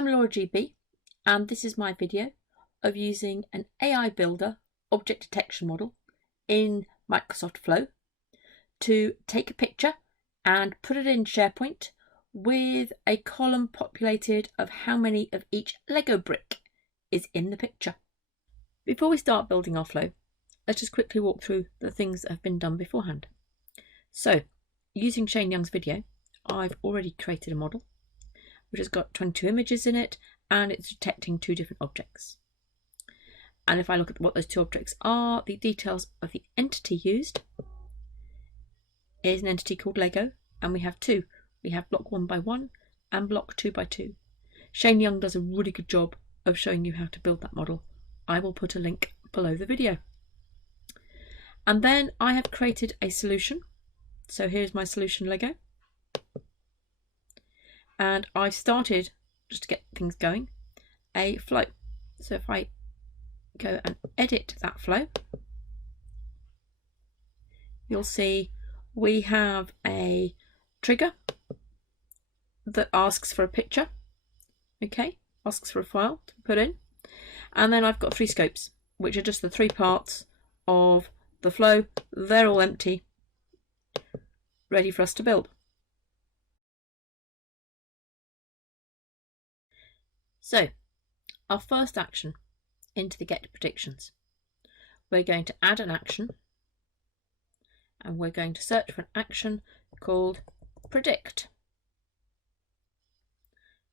I'm Laura GB, and this is my video of using an AI Builder object detection model in Microsoft Flow to take a picture and put it in SharePoint with a column populated of how many of each Lego brick is in the picture. Before we start building our flow, let's just quickly walk through the things that have been done beforehand. So, using Shane Young's video, I've already created a model which has got 22 images in it, and it's detecting two different objects. And if I look at what those two objects are, the details of the entity used is an entity called Lego, and we have two. We have block 1 by 1 and block 2 by 2. Shane Young does a really good job of showing you how to build that model. I will put a link below the video. And then I have created a solution. So here's my solution Lego. And I've started, just to get things going, a flow. So if I go and edit that flow, you'll see we have a trigger that asks for a picture, okay, asks for a file to put in. And then I've got 3 scopes, which are just the 3 parts of the flow. They're all empty, ready for us to build. So, our first action into the get predictions. We're going to add an action, and we're going to search for an action called predict.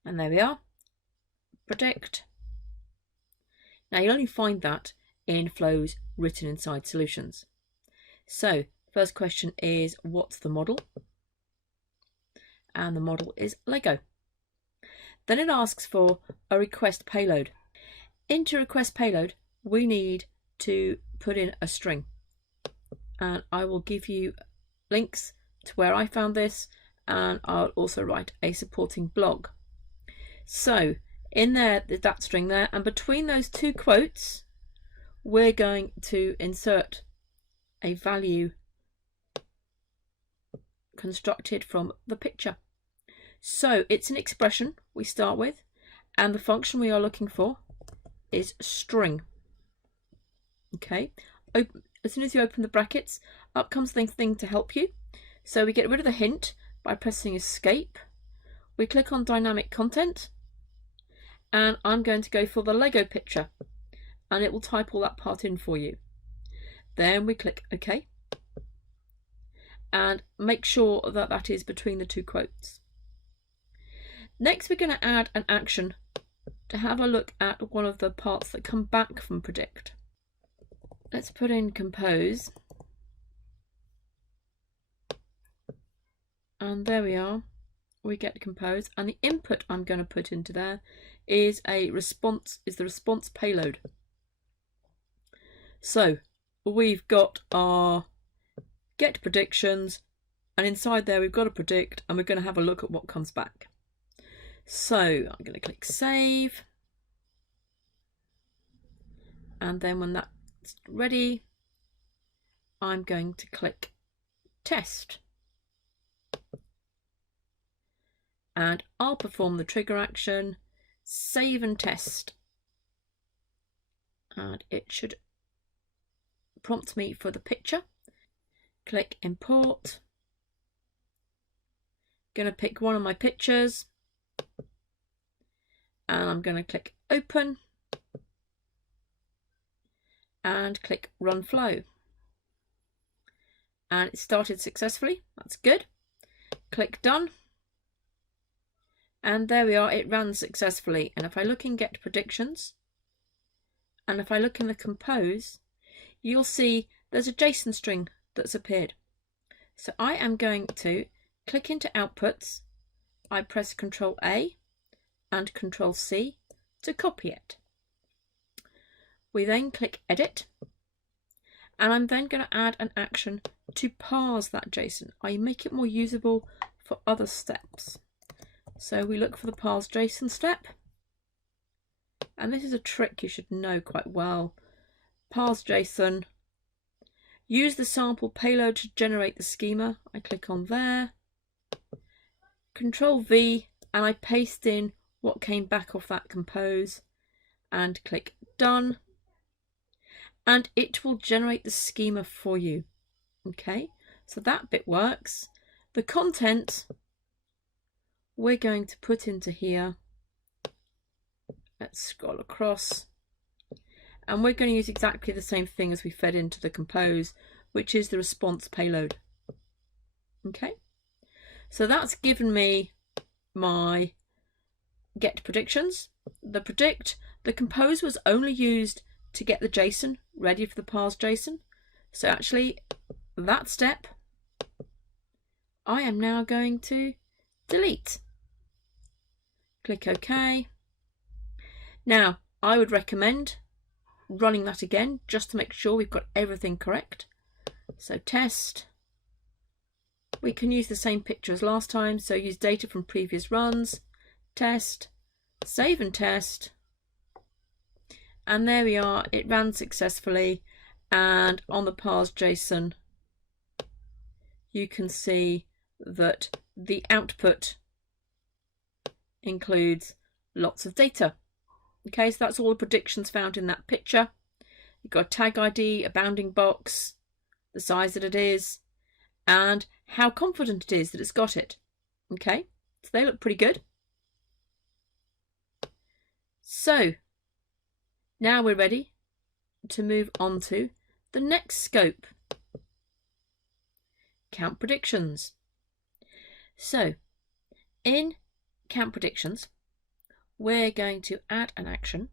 And there we are, predict. Now you'll only find that in flows written inside solutions. So, first question is, what's the model? And the model is Lego. Then it asks for a request payload. Into request payload, we need to put in a string. And I will give you links to where I found this, and I'll also write a supporting blog. So in there, there's that string there, and between those 2 quotes, we're going to insert a value constructed from the picture. So it's an expression we start with, and the function we are looking for is string. Okay, as soon as you open the brackets, up comes the thing to help you. So we get rid of the hint by pressing escape. We click on dynamic content, and I'm going to go for the Lego picture, and it will type all that part in for you. Then we click OK, and make sure that that is between the 2 quotes. Next, we're going to add an action to have a look at one of the parts that come back from predict. Let's put in compose. And there we are. We get compose, and the input I'm going to put into there is the response payload. So we've got our get predictions, and inside there we've got to predict, and we're going to have a look at what comes back. So I'm going to click save, and then when that's ready, I'm going to click test, and I'll perform the trigger action, save and test, and it should prompt me for the picture. Click import, going to pick one of my pictures, and I'm going to click open and click run flow, and it started successfully. That's good. Click done, and there we are, it ran successfully. And if I look in get predictions, and if I look in the compose, you'll see there's a JSON string that's appeared. So I am going to click into outputs. I press Ctrl A and Ctrl C to copy it. We then click edit, and I'm then going to add an action to parse that JSON. I make it more usable for other steps. So we look for the parse JSON step, and this is a trick you should know quite well. Parse JSON, use the sample payload to generate the schema. I click on there, Ctrl V, and I paste in what came back off that compose and click done, and it will generate the schema for you. Okay, so that bit works. The content we're going to put into here. Let's scroll across, and we're going to use exactly the same thing as we fed into the compose, which is the response payload. Okay, so that's given me my get predictions. The compose was only used to get the JSON ready for the parse JSON. So actually that step I am now going to delete. Click OK. Now I would recommend running that again just to make sure we've got everything correct. So test. We can use the same picture as last time, so use data from previous runs, test, save and test, and there we are, it ran successfully, and on the parse JSON you can see that the output includes lots of data. Okay, so that's all the predictions found in that picture. You've got a tag ID, a bounding box, the size that it is, and how confident it is that it's got it. Okay, so they look pretty good. So now we're ready to move on to the next scope, count predictions. So in count predictions, we're going to add an action.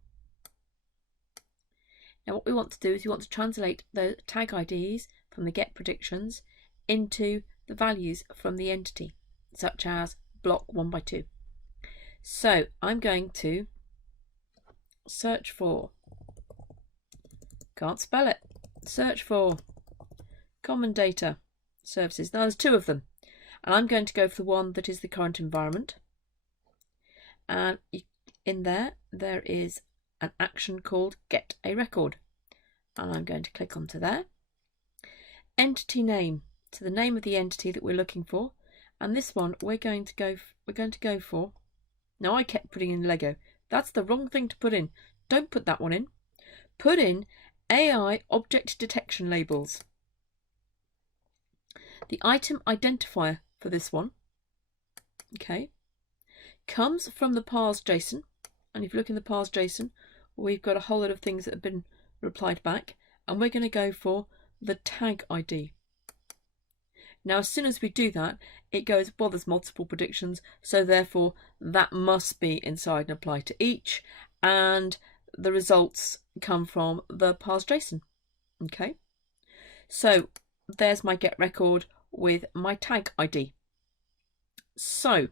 Now what we want to do is we want to translate the tag IDs from the get predictions into the values from the entity, such as block 1 by 2. So I'm going to search for, can't spell it, search for common data services. Now there's 2 of them, and I'm going to go for the one that is the current environment. And in there is an action called get a record, and I'm going to click onto there. Entity name, to the name of the entity that we're looking for, and this one we're going to go for. Now I kept putting in Lego. That's the wrong thing to put in. Don't put that one in. Put in AI object detection labels. The item identifier for this one, okay, comes from the parse JSON, and if you look in the parse JSON, we've got a whole lot of things that have been replied back, and we're going to go for the tag ID. Now as soon as we do that, it goes, well, there's multiple predictions, so therefore that must be inside and apply to each, and the results come from the parse JSON. Okay, so there's my get record with my tag ID. So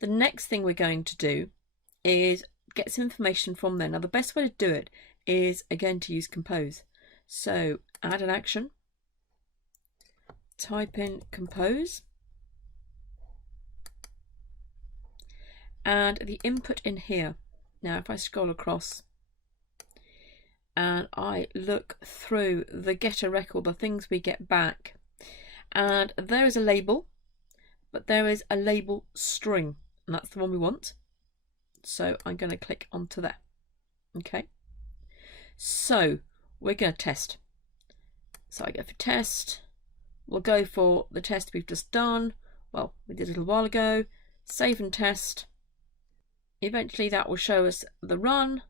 the next thing we're going to do is get some information from there. Now the best way to do it is again to use compose. So add an action, type in compose, and the input in here. Now if I scroll across and I look through the getter record, the things we get back, and there is a label, but there is a label string, and that's the one we want. So I'm going to click onto there. Okay, so we're going to test. So I go for test. We'll go for the test we've just done. Well, we did a little while ago. Save and test. Eventually that will show us the run,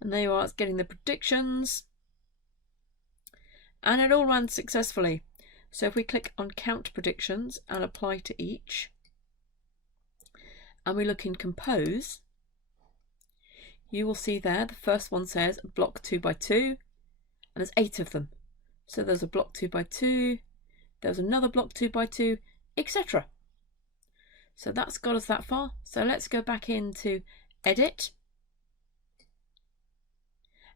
and there you are, it's getting the predictions, and it all ran successfully. So if we click on count predictions and apply to each, and we look in compose, you will see there the first one says block 2 by 2, and there's 8 of them. So there's a block 2 by 2, there's another block 2 by 2, etc. So that's got us that far. So let's go back into edit,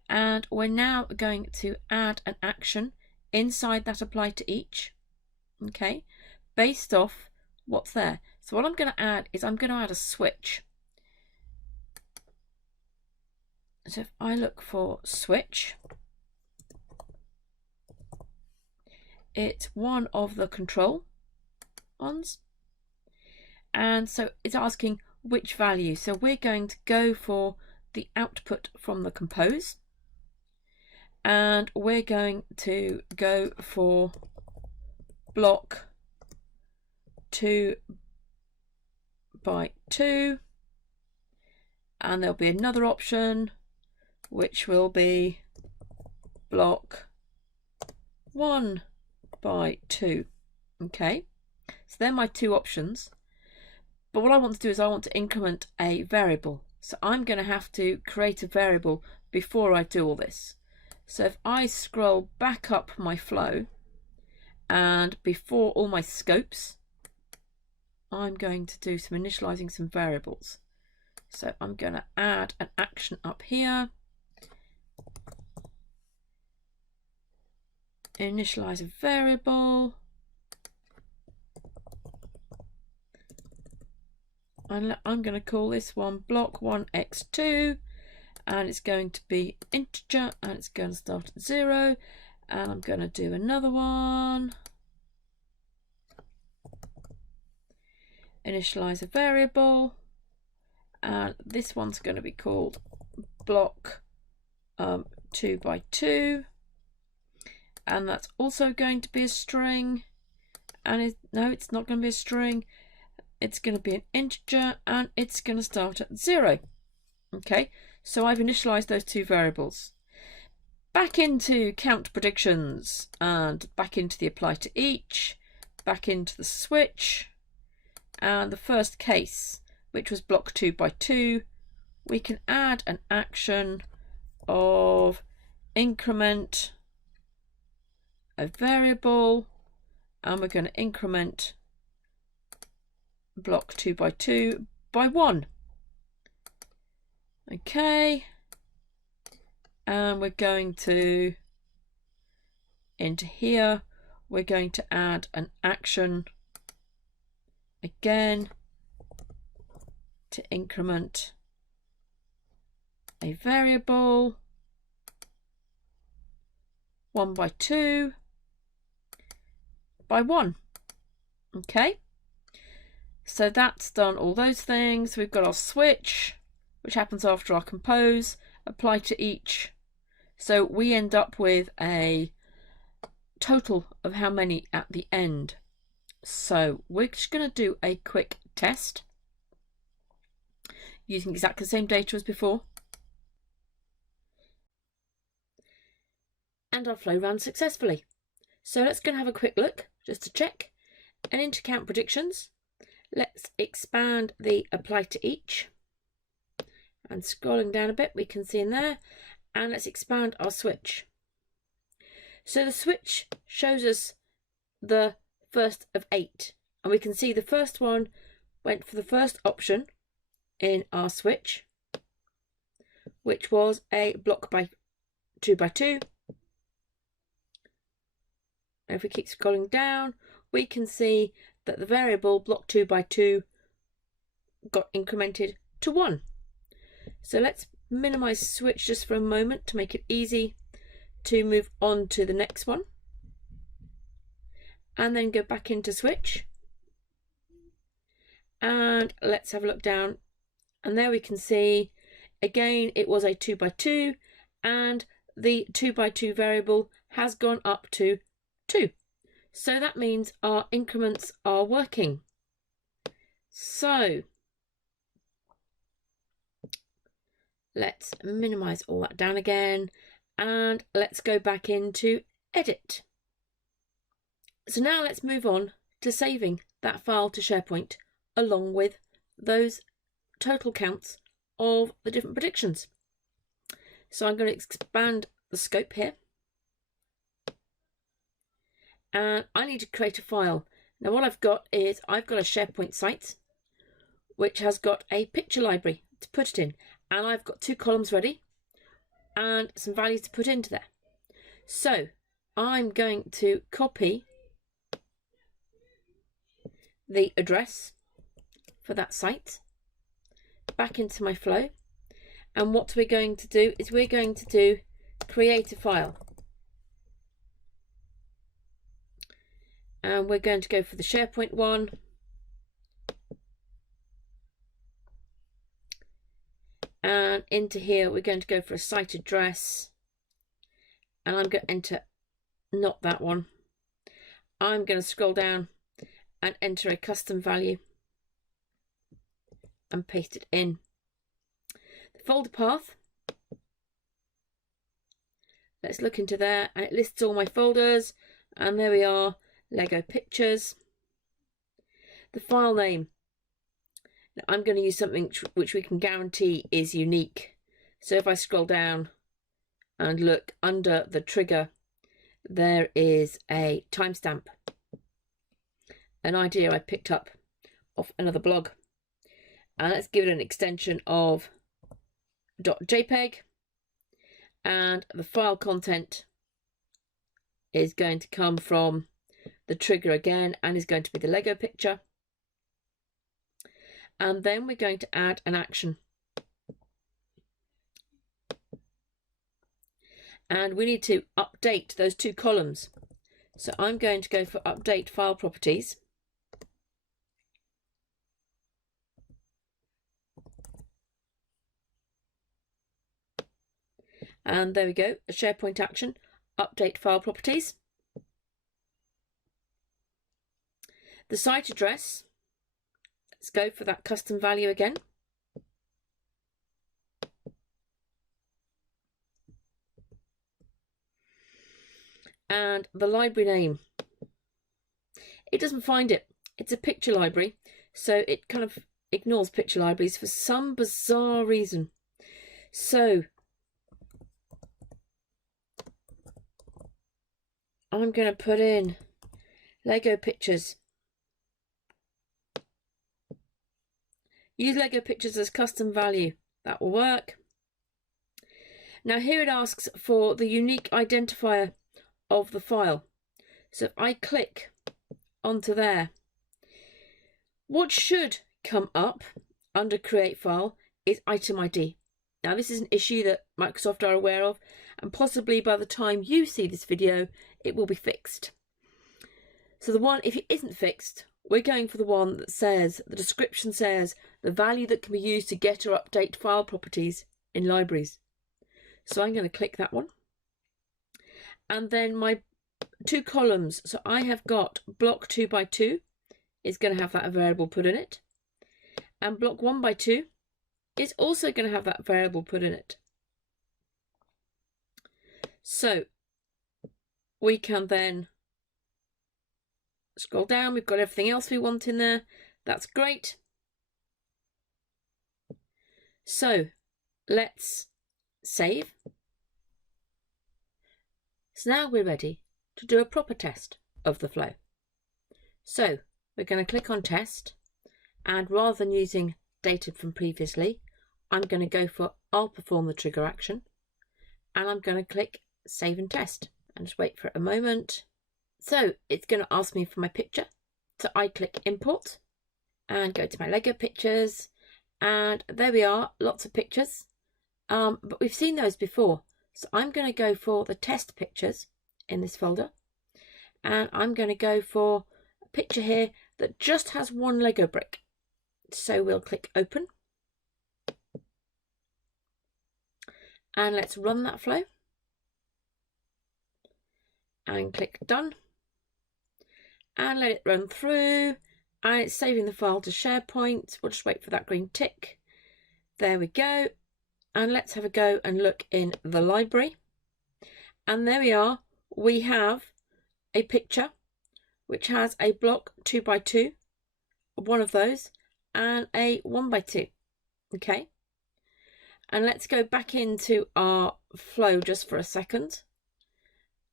and we're now going to add an action inside that apply to each, okay, based off what's there. So what I'm going to add is I'm going to add a switch. So if I look for switch, it's one of the control ones, and so it's asking which value. So we're going to go for the output from the compose, and we're going to go for block 2 by 2, and there'll be another option which will be block 1 by 2. Okay, so they're my two options, but what I want to do is I want to increment a variable, so I'm going to have to create a variable before I do all this. So if I scroll back up my flow, and before all my scopes, I'm going to do some initializing some variables. So I'm going to add an action up here, initialize a variable, and I'm going to call this one block 1x2, and it's going to be integer, and it's going to start at 0, and I'm going to do another one, initialize a variable, and this one's going to be called block 2 by 2, and that's also going to be a string, and no, it's not going to be a string, it's going to be an integer, and it's going to start at 0. Okay, so I've initialized those two variables. Back into count predictions, and back into the apply to each, back into the switch, and the first case, which was block 2 by 2, we can add an action of increment a variable, and we're going to increment block 2 by 2 by 1. Okay, and we're going to, into here, we're going to add an action again to increment a variable 1 by 2 by 1. Okay, so that's done all those things. We've got our switch, which happens after our compose, apply to each. So we end up with a total of how many at the end. So we're just going to do a quick test using exactly the same data as before. And our flow ran successfully. So let's go and have a quick look just to check. And into count predictions, let's expand the apply to each. And scrolling down a bit, we can see in there. And let's expand our switch. So the switch shows us the first of 8. And we can see the first one went for the first option in our switch, which was a block by 2 by 2. And if we keep scrolling down, we can see that the variable block 2 by 2 got incremented to 1. So let's minimize switch just for a moment to make it easy to move on to the next one. And then go back into switch. And let's have a look down. And there we can see, again, it was a 2 by 2, and the 2 by 2 variable has gone up to 2. So that means our increments are working. So let's minimize all that down again, and let's go back into edit. So now let's move on to saving that file to SharePoint along with those total counts of the different predictions. So I'm going to expand the scope here, and I need to create a file. Now what I've got is I've got a SharePoint site which has got a picture library to put it in, and I've got 2 columns ready and some values to put into there. So I'm going to copy the address for that site back into my flow, and what we're going to do is we're going to do create a file, and we're going to go for the SharePoint one, into here, we're going to go for a site address, and I'm going to enter not that one. I'm going to scroll down and enter a custom value and paste it in. The folder path, let's look into there, and it lists all my folders, and there we are, Lego Pictures. The file name, now I'm going to use something which we can guarantee is unique. So if I scroll down and look under the trigger, there is a timestamp, an idea I picked up off another blog. And let's give it an extension of .jpeg, and the file content is going to come from the trigger again and is going to be the Lego picture. And then we're going to add an action. And we need to update those two columns. So I'm going to go for update file properties. And there we go, a SharePoint action, update file properties. The site address, let's go for that custom value again. And the library name, it doesn't find it. It's a picture library, so it kind of ignores picture libraries for some bizarre reason. So I'm going to put in Lego Pictures. Use Lego Pictures as custom value. That will work. Now here it asks for the unique identifier of the file. So if I click onto there, what should come up under Create File is Item ID. Now this is an issue that Microsoft are aware of, and possibly by the time you see this video it will be fixed. So the one, if it isn't fixed, we're going for the one that says, the description says, the value that can be used to get or update file properties in libraries. So I'm going to click that one. And then my two columns, so I have got block 2x2 is going to have that variable put in it, and block 1x2 is also going to have that variable put in it. So we can then scroll down, we've got everything else we want in there, that's great. So let's save. So now we're ready to do a proper test of the flow. So we're going to click on test, and rather than using data from previously, I'm going to go for I'll perform the trigger action, and I'm going to click save and test and just wait for a moment. So it's going to ask me for my picture. So I click import and go to my Lego pictures, and there we are, lots of pictures. But we've seen those before. So I'm going to go for the test pictures in this folder, and I'm going to go for a picture here that just has one Lego brick. So we'll click open, and let's run that flow and click done, and let it run through, and it's saving the file to SharePoint. We'll just wait for that green tick. There we go. And let's have a go and look in the library. And there we are. We have a picture which has a block 2x2, one of those, and a 1x2. Okay. And let's go back into our flow just for a second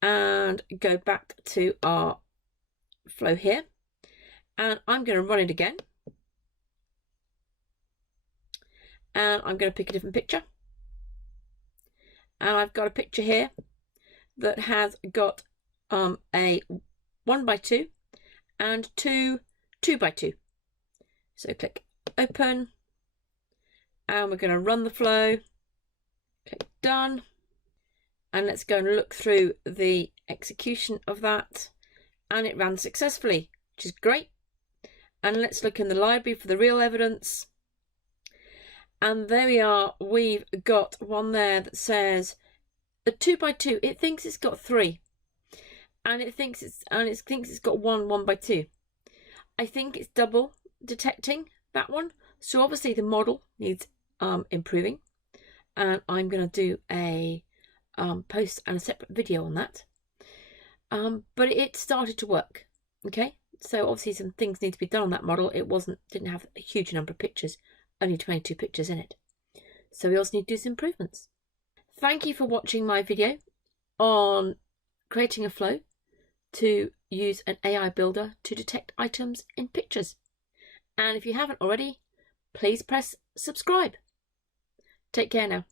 and go back to our flow here. And I'm going to run it again. And I'm going to pick a different picture, and I've got a picture here that has got a 1x2 and two 2x2. So click open, and we're going to run the flow, click done, and let's go and look through the execution of that, and it ran successfully, which is great. And let's look in the library for the real evidence. And there we are. We've got one there that says a 2x2. It thinks it's got 3, and it thinks it's got 1 1x2. I think it's double detecting that one. So obviously the model needs improving, and I'm going to do a post and a separate video on that. But it started to work. Okay, so obviously some things need to be done on that model. It didn't have a huge number of pictures, only 22 pictures in it. So we also need to do some improvements. Thank you for watching my video on creating a flow to use an AI builder to detect items in pictures. And if you haven't already, please press subscribe. Take care now.